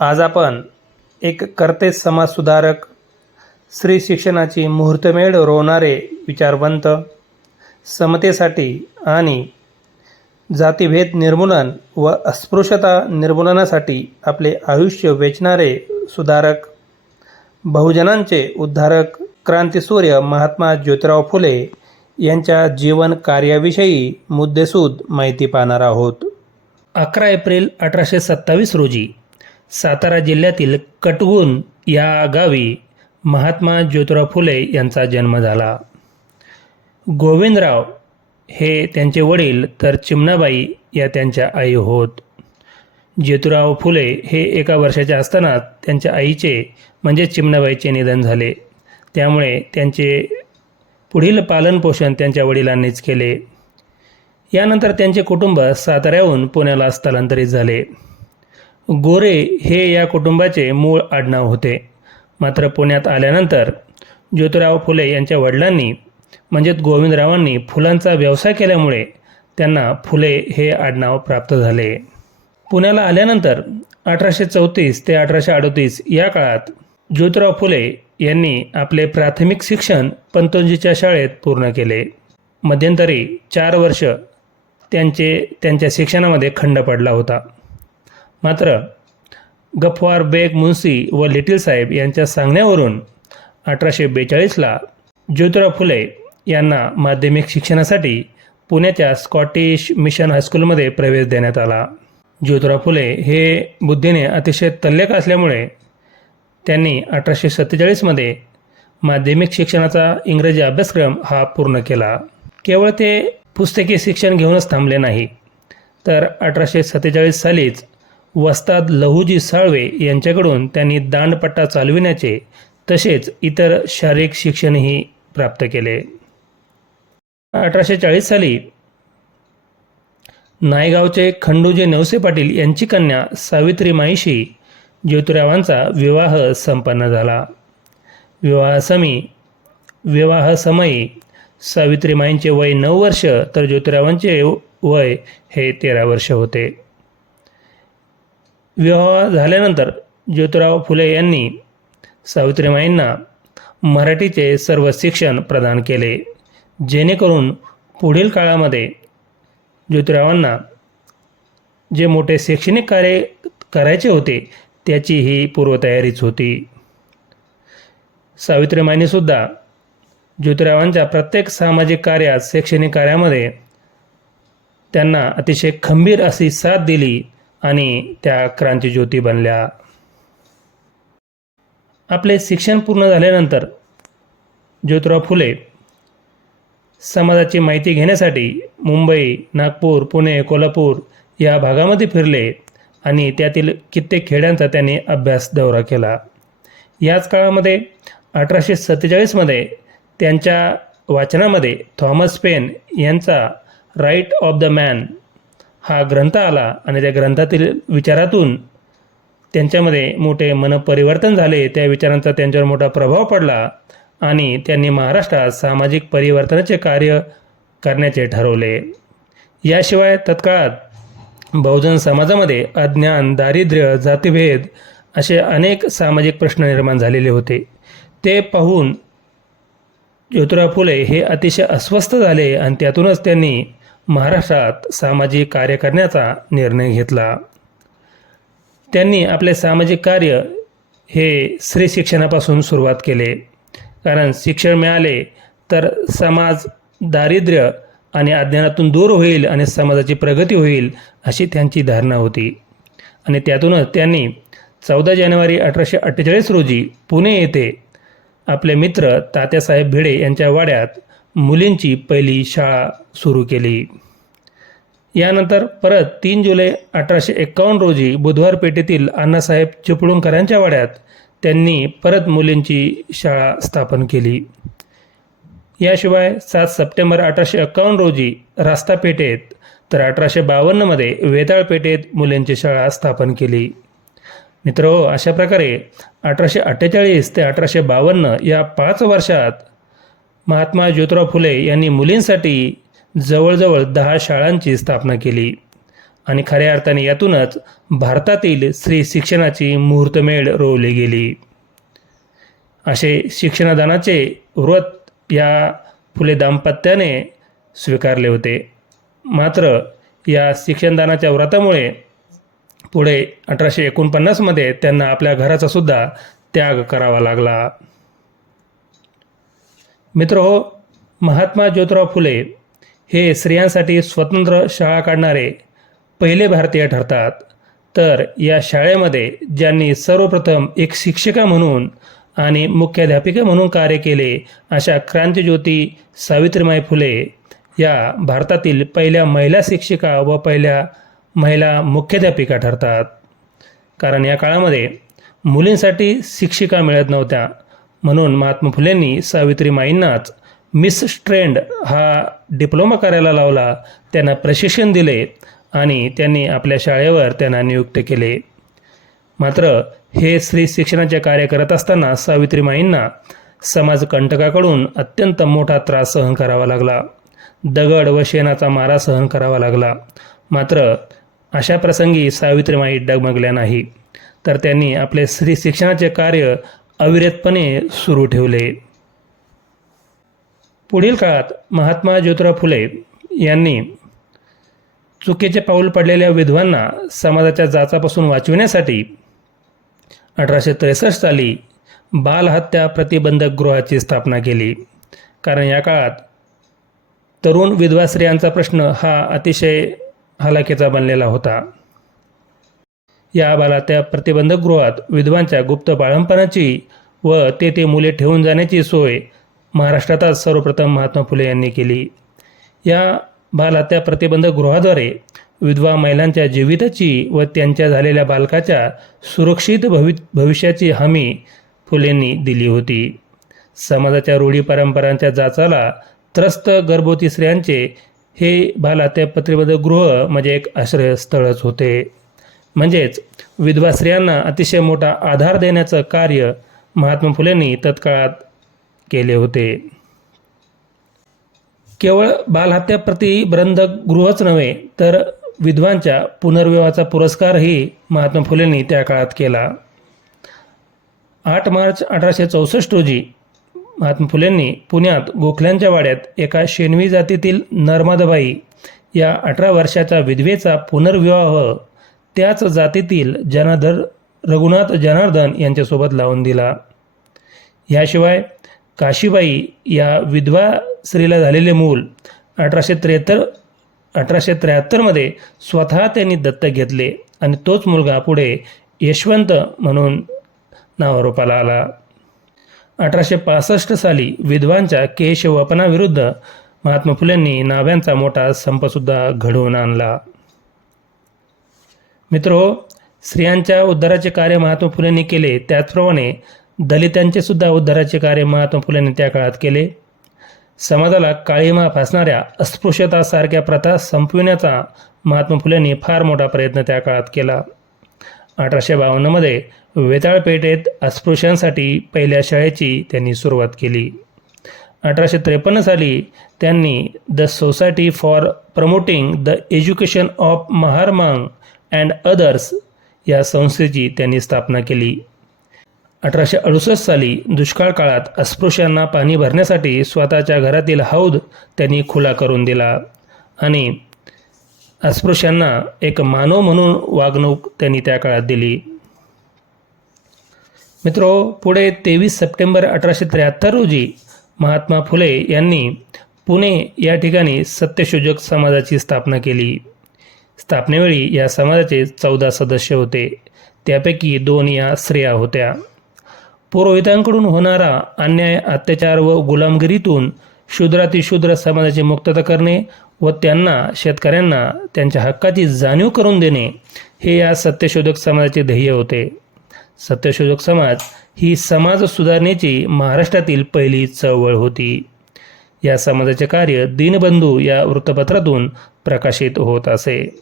आज आपण एक कर्ते समाजसुधारक स्त्री शिक्षणाची मुहूर्तमेढ रोवणारे विचारवंत समतेसाठी आणि जातीभेद निर्मूलन व अस्पृश्यता निर्मूलनासाठी आपले आयुष्य वेचणारे सुधारक बहुजनांचे उद्धारक क्रांतीसूर्य महात्मा ज्योतिराव फुले यांच्या जीवन कार्याविषयी मुद्देसूद माहिती पाहणार आहोत. अकरा एप्रिल अठराशे सत्तावीस रोजी सातारा जिल्ह्यातील कटगुण या गावी महात्मा ज्योतिराव फुले यांचा जन्म झाला. गोविंदराव हे त्यांचे वडील तर चिमणाबाई या त्यांच्या आई होत. ज्योतिराव फुले हे एका वर्षाचे असताना त्यांच्या आईचे म्हणजे चिमणाबाईचे निधन झाले. त्यामुळे त्यांचे पुढील पालनपोषण त्यांच्या वडिलांनीच केले. यानंतर त्यांचे कुटुंब साताऱ्याहून पुण्याला स्थलांतरित झाले. गोरे हे या कुटुंबाचे मूळ आडनाव होते. मात्र पुण्यात आल्यानंतर ज्योतिराव फुले यांच्या वडिलांनी म्हणजेच गोविंदरावांनी फुलांचा व्यवसाय केल्यामुळे त्यांना फुले हे आडनाव प्राप्त झाले. पुण्याला आल्यानंतर अठराशे चौतीस ते अठराशे अडतीस या काळात ज्योतिराव फुले यांनी आपले प्राथमिक शिक्षण पंतोजीच्या शाळेत पूर्ण केले. मध्यंतरी चार वर्ष त्यांचे त्यांच्या शिक्षणामध्ये खंड पडला होता. मात्र गफ्फार बेग मुन्सी व लिटिल साहेब यांच्या सांगण्यावरून अठराशे बेचाळीसला ज्योतिराव फुले यांना माध्यमिक शिक्षणासाठी पुण्याच्या स्कॉटिश मिशन हायस्कूलमध्ये प्रवेश देण्यात आला. ज्योतिराव फुले हे बुद्धीने अतिशय तल्लक असल्यामुळे त्यांनी अठराशे सत्तेचाळीसमध्ये माध्यमिक शिक्षणाचा इंग्रजी अभ्यासक्रम हा पूर्ण केला. केवळ ते पुस्तकी शिक्षण घेऊनच थांबले नाही तर अठराशे सत्तेचाळीस सालीच वस्ताद लहुजी साळवे यांच्याकडून त्यांनी दांडपट्टा चालविण्याचे तसेच इतर शारीरिक शिक्षणही प्राप्त केले. अठराशे चाळीस साली नायगावचे खंडूजी नवसे पाटील यांची कन्या सावित्री माईशी ज्योतिरावांचा विवाह संपन्न झाला. विवाहसमी विवाहसमयी सावित्रीमाईंचे वय नऊ वर्ष तर ज्योतिरावांचे वय हे तेरा वर्ष होते. विवाह झाल्यानंतर ज्योतिराव फुले यांनी सावित्रीमाईंना मराठीचे सर्व शिक्षण प्रदान केले जेणेकरून पुढील काळामध्ये ज्योतिरावांना जे मोठे शैक्षणिक कार्य करायचे होते त्याची ही पूर्वतयारीच होती. सावित्रीमाईंनीसुद्धा ज्योतिरावांच्या प्रत्येक सामाजिक कार्यात शैक्षणिक कार्यामध्ये त्यांना अतिशय खंबीर अशी साथ दिली आणि त्या क्रांतीज्योती बनल्या. आपले शिक्षण पूर्ण झाल्यानंतर ज्योतिराव फुले समाजाची माहिती घेण्यासाठी मुंबई नागपूर पुणे कोल्हापूर या भागामध्ये फिरले आणि त्यातील कित्येक खेड्यांचा त्यांनी अभ्यास दौरा केला. याच काळामध्ये अठराशे सत्तेचाळीसमध्ये त्यांच्या वाचनामध्ये थॉमस पेन यांचा राईट ऑफ द मॅन हा ग्रंथ आला आणि त्या ग्रंथातील विचारातून त्यांच्यामध्ये मोठे मनपरिवर्तन झाले. त्या विचारांचा त्यांच्यावर मोठा प्रभाव पडला आणि त्यांनी महाराष्ट्रात सामाजिक परिवर्तनाचे कार्य करण्याचे ठरवले. याशिवाय तत्काळात बहुजन समाजामध्ये अज्ञान दारिद्र्य जातीभेद असे अनेक सामाजिक प्रश्न निर्माण झालेले होते. ते पाहून ज्योतिराव फुले हे अतिशय अस्वस्थ झाले आणि त्यातूनच त्यांनी महाराष्ट्रात सामाजिक कार्य करण्याचा निर्णय घेतला. त्यांनी आपले सामाजिक कार्य हे स्त्री शिक्षणापासून सुरुवात केले. कारण शिक्षण मिळाले तर समाज दारिद्र्य आणि अज्ञानातून दूर होईल आणि समाजाची प्रगती होईल अशी त्यांची धारणा होती. आणि त्यातूनच त्यांनी चौदा जानेवारी अठराशे अठ्ठेचाळीस रोजी पुणे येथे आपले मित्र तात्यासाहेब भिडे यांच्या वाड्यात मुलींची पहिली शाळा सुरू केली. यानंतर परत तीन जुलै अठराशे एक्कावन्न रोजी बुधवार पेठेतील अण्णासाहेब चिपळूणकरांच्या वाड्यात त्यांनी परत मुलींची शाळा स्थापन केली. याशिवाय सात सप्टेंबर अठराशे एक्कावन्न रोजी रास्ता पेठेत तर अठराशे बावन्नमध्ये वेताळ पेठेत मुलींची शाळा स्थापन केली. मित्र अशा प्रकारे अठराशे अठ्ठेचाळीस ते अठराशे बावन्न या पाच वर्षात महात्मा ज्योतिराव फुले यांनी मुलींसाठी जवळजवळ दहा शाळांची स्थापना केली. आणि खऱ्या अर्थाने यातूनच भारतातील स्त्री शिक्षणाची मुहूर्तमेढ रोवली गेली. असे शिक्षणदानाचे व्रत या फुले दाम्पत्याने स्वीकारले होते. मात्र या शिक्षणदानाच्या व्रतामुळे पुढे अठराशे एकोणपन्नासमध्ये त्यांना आपल्या घराचासुद्धा त्याग करावा लागला. मित्र हो महात्मा ज्योतिराव फुले हे स्त्रियांसाठी स्वतंत्र शाळा काढणारे पहिले भारतीय ठरतात. तर या शाळेमध्ये ज्यांनी सर्वप्रथम एक शिक्षिका म्हणून आणि मुख्याध्यापिका म्हणून कार्य केले अशा क्रांतीज्योती सावित्रीमाई फुले या भारतातील पहिल्या महिला शिक्षिका व पहिल्या महिला मुख्याध्यापिका ठरतात. कारण या काळामध्ये मुलींसाठी शिक्षिका मिळत नव्हत्या. म्हणून महात्मा फुलेंनी सावित्रीमाईंनाच मिस स्ट्रेंड हा डिप्लोमा करायला लावला. त्यांना प्रशिक्षण दिले आणि त्यांनी आपल्या शाळेवर त्यांना नियुक्त केले. मात्र हे स्त्री शिक्षणाचे कार्य करत असताना सावित्रीमाईंना समाजकंटकाकडून अत्यंत मोठा त्रास सहन करावा लागला. दगड व शेणाचा मारा सहन करावा लागला. मात्र अशा प्रसंगी सावित्रीमाई डगमगल्या नाही. तर त्यांनी आपले स्त्री शिक्षणाचे कार्य अविरतपणे सुरू ठेवले. पुढील काळात महात्मा ज्योतिराव फुले यांनी चुकीचे पाऊल पडलेल्या विधवांना समाजाच्या जाचापासून वाचविण्यासाठी अठराशे त्रेसष्ट साली बालहत्या प्रतिबंधक गृहाची स्थापना केली. कारण या काळात तरुण विधवा स्त्रियांचा प्रश्न हा अतिशय हलाखीचा बनलेला होता. या बालात्या प्रतिबंधक गृहात विधवांच्या गुप्त बाळंपणाची व ते ते मुले ठेवून जाण्याची सोय महाराष्ट्रातच सर्वप्रथम महात्मा फुले यांनी केली. या बालहत्या प्रतिबंधक गृहाद्वारे विधवा महिलांच्या जीविताची व त्यांच्या झालेल्या बालकाच्या सुरक्षित भवि भविष्याची हमी फुलेंनी दिली होती. समाजाच्या रूढी परंपरांच्या जाचाला त्रस्त गर्भवती स्त्रियांचे हे बालहत्या प्रतिबंधक गृह म्हणजे एक आश्रयस्थळच होते. म्हणजेच विधवा स्त्रियांना अतिशय मोठा आधार देण्याचं कार्य महात्मा फुलेंनी तत्काळात केले होते. केवळ बालहत्या प्रतिबंधक गृहच नव्हे तर विधवांच्या पुनर्विवाहाचा पुरस्कारही महात्मा फुलेंनी त्या काळात केला. आठ मार्च अठराशे चौसष्ट रोजी महात्मा फुलेंनी पुण्यात गोखल्यांच्या वाड्यात एका शेनवी जातीतील नर्मदाबाई या अठरा वर्षाच्या विधवेचा पुनर्विवाह त्याच जातीतील जनाधर रघुनाथ जनार्दन यांच्यासोबत लावून दिला. ह्याशिवाय काशीबाई या विधवा स्त्रीला झालेले मूल अठराशे त्र्याहत्तर अठराशे त्र्याहत्तरमध्ये स्वतः त्यांनी दत्तक घेतले आणि तोच मुलगा पुढे यशवंत म्हणून नावारोपाला आला. अठराशे पासष्ट साली विधवांच्या केशवपनाविरुद्ध महात्मा फुलेंनी नाव्यांचा मोठा संपसुद्धा घडवून आणला. मित्रो स्त्रियांच्या उद्धाराचे कार्य महात्मा फुलेंनी केले त्याचप्रमाणे दलितांचे सुद्धा उद्धाराचे कार्य महात्मा फुलेंनी त्या काळात केले. समाजाला काळीमा फासणाऱ्या अस्पृश्यतासारख्या प्रथा संपविण्याचा महात्मा फुलेंनी फार मोठा प्रयत्न त्या काळात केला. अठराशे बावन्नमध्ये वेताळपेठेत अस्पृश्यांसाठी पहिल्या शाळेची त्यांनी सुरुवात केली. अठराशे त्रेपन्न साली त्यांनी the society for promoting the education of Mahar Mang and others या संस्थेची त्यांनी स्थापना केली. अठराशे अडुसष्ट साली दुष्काळ काळात अस्पृश्यांना पाणी भरण्यासाठी स्वतःच्या घरातील हौद त्यांनी खुला करून दिला आणि अस्पृश्यांना एक मानव म्हणून वागणूक त्यांनी त्या काळात दिली. मित्रो पुढे तेवीस सप्टेंबर अठराशे त्र्याहत्तर रोजी महात्मा फुले यांनी पुणे या ठिकाणी सत्यशोधक समाजाची स्थापना केली. स्थापनेवेळी या समाजाचे चौदा सदस्य होते. त्यापैकी दोन या स्त्रिया होत्या. पुरोहितांकडून होणारा अन्याय अत्याचार व गुलामगिरीतून शूद्रातिशूद्र समाजाची मुक्तता करणे व त्यांना शेतकऱ्यांना त्यांच्या हक्काची जाणीव करून देणे हे या सत्यशोधक समाजाचे ध्येय होते. सत्यशोधक समाज ही समाज सुधारणेची महाराष्ट्रातील पहिली चळवळ होती. या समाजाचे कार्य दीनबंधू या वृत्तपत्रातून प्रकाशित होत असे.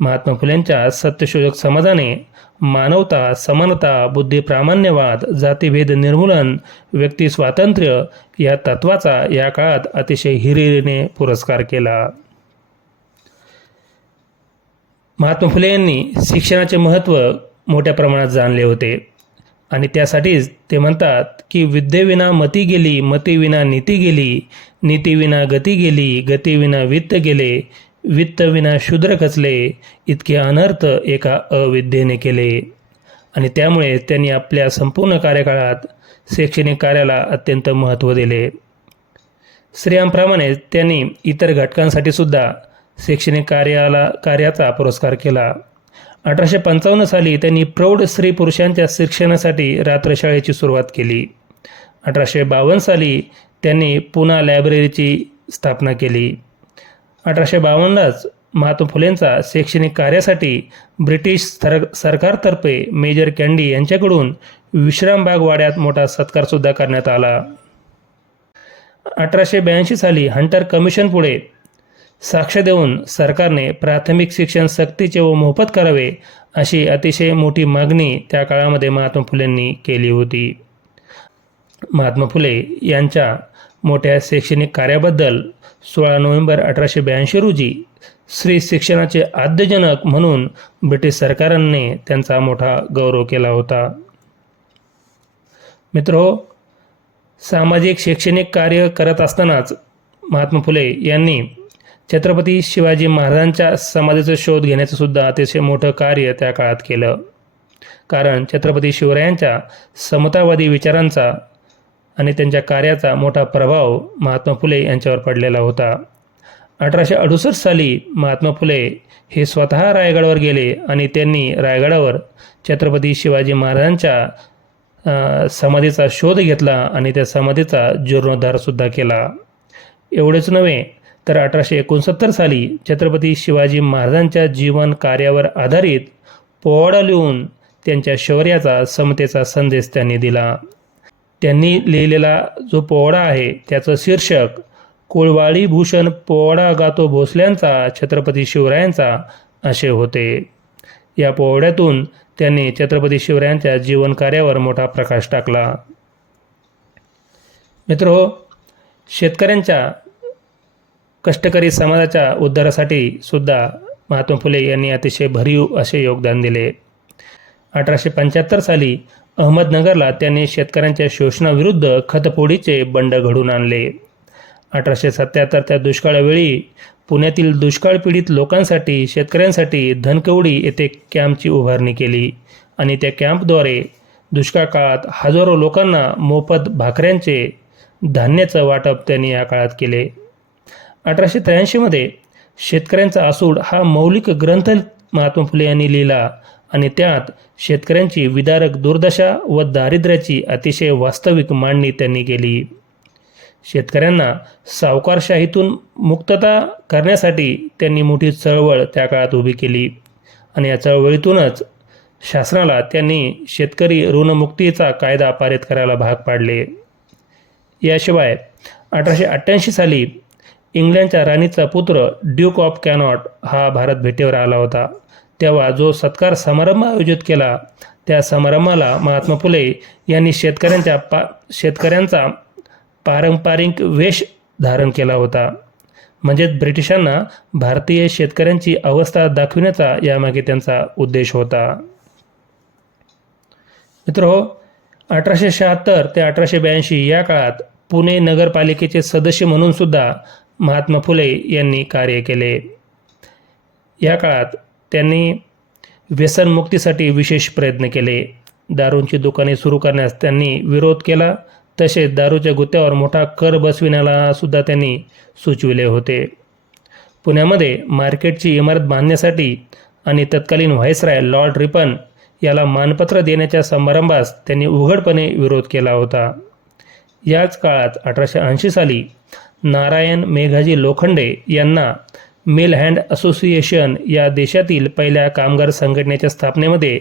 महात्मा फुलेंच्या सत्यशोधक समाजाने मानवता समानता बुद्धी प्रामाण्यवाद जातीभेद निर्मूलन व्यक्ती स्वातंत्र्य या तत्वाचा या काळात अतिशय हिरिरीने पुरस्कार केला. महात्मा फुले यांनी शिक्षणाचे महत्त्व मोठ्या प्रमाणात जाणले होते. आणि त्यासाठीच ते म्हणतात की विद्येविना मती गेली मतीविना नीती गेली नीतीविना गती गेली गतीविना वित्त गेले वित्तविना शूद्र खचले इतके अनर्थ एका अविद्येने केले. आणि त्यामुळे त्यांनी आपल्या संपूर्ण कार्यकाळात शैक्षणिक कार्याला अत्यंत महत्त्व दिले. स्त्रियांप्रमाणे त्यांनी इतर घटकांसाठी सुद्धा शैक्षणिक कार्याला कार्याचा पुरस्कार केला. अठराशे पंचावन्न साली त्यांनी प्रौढ स्त्री पुरुषांच्या शिक्षणासाठी रात्रशाळेची सुरुवात केली. अठराशे बावन्न साली त्यांनी पुन्हा लायब्ररीची स्थापना केली. अठराशे बावन्नच महात्मा फुलेंचा शैक्षणिक कार्यासाठी ब्रिटिश सर सरकारतर्फे मेजर कँडी यांच्याकडून विश्रामबाग वाड्यात मोठा सत्कारसुद्धा करण्यात आला. अठराशे ब्याऐंशी साली हंटर कमिशन पुढे साक्ष देऊन सरकारने प्राथमिक शिक्षण सक्तीचे व मोफत करावे अशी अतिशय मोठी मागणी त्या काळामध्ये महात्मा फुलेंनी केली होती. महात्मा फुले यांच्या मोठ्या शैक्षणिक कार्याबद्दल सोळा नोव्हेंबर अठराशे ब्याऐंशी रोजी स्त्री शिक्षणाचे आद्यजनक म्हणून ब्रिटिश सरकारने त्यांचा मोठा गौरव केला होता. मित्रो सामाजिक शैक्षणिक कार्य करत असतानाच महात्मा फुले यांनी छत्रपती शिवाजी महाराजांच्या समाधीचा शोध घेण्याचं सुद्धा अतिशय मोठं कार्य त्या काळात केलं. कारण छत्रपती शिवरायांच्या समतावादी विचारांचा आणि त्यांच्या कार्याचा मोठा प्रभाव महात्मा फुले यांच्यावर पडलेला होता. अठराशे अडुसष्ट साली महात्मा फुले हे स्वतः रायगडावर गेले आणि त्यांनी रायगडावर छत्रपती शिवाजी महाराजांच्या समाधीचा शोध घेतला आणि त्या समाधीचा जीर्णोद्धारसुद्धा केला. एवढेच नव्हे तर अठराशे एकोणसत्तर साली छत्रपती शिवाजी महाराजांच्या जीवन कार्यावर आधारित पोवाडा लिहून त्यांच्या शौर्याचा समतेचा संदेश त्यांनी दिला. त्यांनी लिहिलेला जो पोवाडा आहे त्याचं शीर्षक कोळवाळी भूषण पोवाडा गातो भोसल्यांचा छत्रपती शिवरायांचा असे होते. या पोवाड्यातून त्यांनी छत्रपती शिवरायांच्या जीवन कार्यावर मोठा प्रकाश टाकला. मित्र शेतकऱ्यांच्या कष्टकरी समाजाच्या उद्धारासाठी सुद्धा महात्मा फुले यांनी अतिशय भरीव असे योगदान दिले. अठराशे पंच्याहत्तर साली अहमदनगरला त्यांनी शेतकऱ्यांच्या शोषणाविरुद्ध खतफोडीचे बंड घडून आणले. अठराशे सत्याहत्तरच्या दुष्काळावेळी पुण्यातील दुष्काळ पीडित लोकांसाठी शेतकऱ्यांसाठी धनकवडी येथे कॅम्पची उभारणी केली आणि त्या कॅम्पद्वारे दुष्काळ काळात हजारो लोकांना मोफत भाकऱ्यांचे धान्याचं वाटप त्यांनी या काळात केले. अठराशे त्र्याऐंशीमध्ये शेतकऱ्यांचा आसूड हा मौलिक ग्रंथ महात्मा फुले यांनी लिहिला. आणि त्यात शेतकऱ्यांची विदारक दुर्दशा व दारिद्र्याची अतिशय वास्तविक मांडणी त्यांनी केली. शेतकऱ्यांना सावकारशाहीतून मुक्तता करण्यासाठी त्यांनी मोठी चळवळ त्या काळात उभी केली आणि या चळवळीतूनच शासनाला त्यांनी शेतकरी ऋणमुक्तीचा कायदा पारित करायला भाग पाडले. याशिवाय अठराशे अठ्ठ्याऐंशी साली इंग्लंडच्या राणीचा पुत्र ड्यूक ऑफ कॅनॉट हा भारत भेटीवर आला होता. तेव्हा जो सत्कार समारंभ आयोजित केला त्या समारंभाला महात्मा फुले यांनी शेतकऱ्यांच्या पा शेतकऱ्यांचा पारंपरिक वेश धारण केला होता. म्हणजेच ब्रिटिशांना भारतीय शेतकऱ्यांची अवस्था दाखविण्याचा यामागे त्यांचा उद्देश होता. मित्र हो, अठराशे शहात्तर ते अठराशे ब्याऐंशी या काळात पुणे नगरपालिकेचे सदस्य म्हणून सुद्धा महात्मा फुले यांनी कार्य केले. या काळात त्यांनी व्यसनमुक्तीसाठी विशेष प्रयत्न केले. दारूंची दुकाने सुरू करण्यास त्यांनी विरोध केला. तसेच दारूच्या गुत्यावर मोठा कर बसविण्याला सुद्धा त्यांनी सुचविले होते. पुण्यामध्ये मार्केटची इमारत बांधण्यासाठी आणि तत्कालीन व्हायसराय लॉर्ड रिपन याला मानपत्र देण्याच्या समारंभास त्यांनी उघडपणे विरोध केला होता. याच काळात अठराशे ऐंशी साली नारायण मेघाजी लोखंडे यांना मेल हँड असोसिएशन या देशातील पहिल्या कामगार संघटनेच्या स्थापनेमध्ये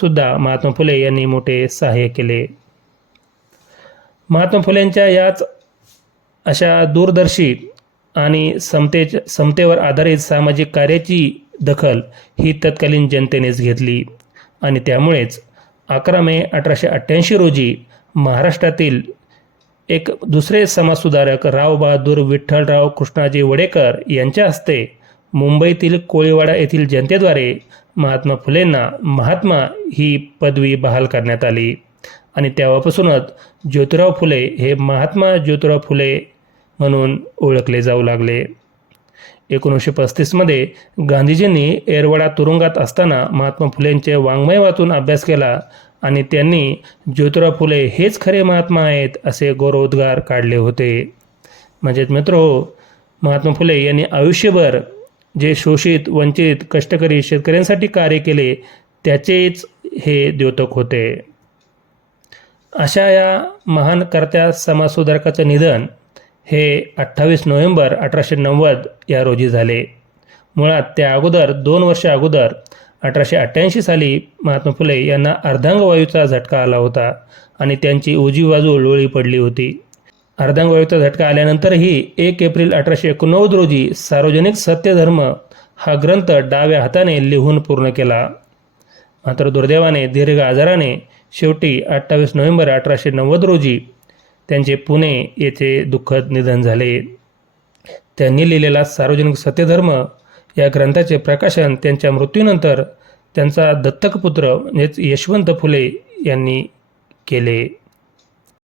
सुद्धा महात्मा फुले यांनी मोठे सहाय्य केले. महात्मा फुलेंच्या याच अशा दूरदर्शी आणि समते समतेवर आधारित सामाजिक कार्याची दखल ही तत्कालीन जनतेनेच घेतली आणि त्यामुळेच अकरा मे अठराशे अठ्ठ्याऐंशी रोजी महाराष्ट्रातील एक दुसरे समाजसुधारक राव बहादूर विठ्ठलराव कृष्णाजी वडेकर यांच्या हस्ते मुंबईतील कोळीवाडा येथील जनतेद्वारे महात्मा फुलेंना महात्मा ही पदवी बहाल करण्यात आली. आणि तेव्हापासूनच ज्योतिराव फुले हे महात्मा ज्योतिराव फुले म्हणून ओळखले जाऊ लागले. एकोणीसशे पस्तीसमध्ये गांधीजींनी एरवाडा तुरुंगात असताना महात्मा फुलेंचे वाङ्मय वाचून अभ्यास केला. आणि त्यांनी ज्योतिराव फुले हेच खरे महात्मा आहेत असे गौरवोद्गार काढले होते. म्हणजेच मित्र महात्मा फुले यांनी आयुष्यभर जे शोषित वंचित कष्टकरी शेतकऱ्यांसाठी कार्य केले त्याचेच हे द्योतक होते. अशा या महान कर्त्या समाजसुधारकाचं निधन हे अठ्ठावीस नोव्हेंबर अठराशे नव्वद या रोजी झाले. मुळात त्या अगोदर दोन वर्ष अगोदर अठराशे अठ्ठ्याऐंशी साली महात्मा फुले यांना अर्धांगवायूचा झटका आला होता आणि त्यांची उजवी बाजू लोळी पडली होती. अर्धांगवायूचा झटका आल्यानंतरही एक एप्रिल अठराशे एकोणनव्वद रोजी सार्वजनिक सत्यधर्म हा ग्रंथ डाव्या हाताने लिहून पूर्ण केला. मात्र दुर्दैवाने दीर्घ आजाराने शेवटी अठ्ठावीस नोव्हेंबर अठराशे नव्वद रोजी त्यांचे पुणे येथे दुःखद निधन झाले. त्यांनी लिहिलेला सार्वजनिक सत्यधर्म या ग्रंथाचे प्रकाशन त्यांच्या मृत्यूनंतर त्यांचा दत्तकपुत्र म्हणजेच यशवंत फुले यांनी केले.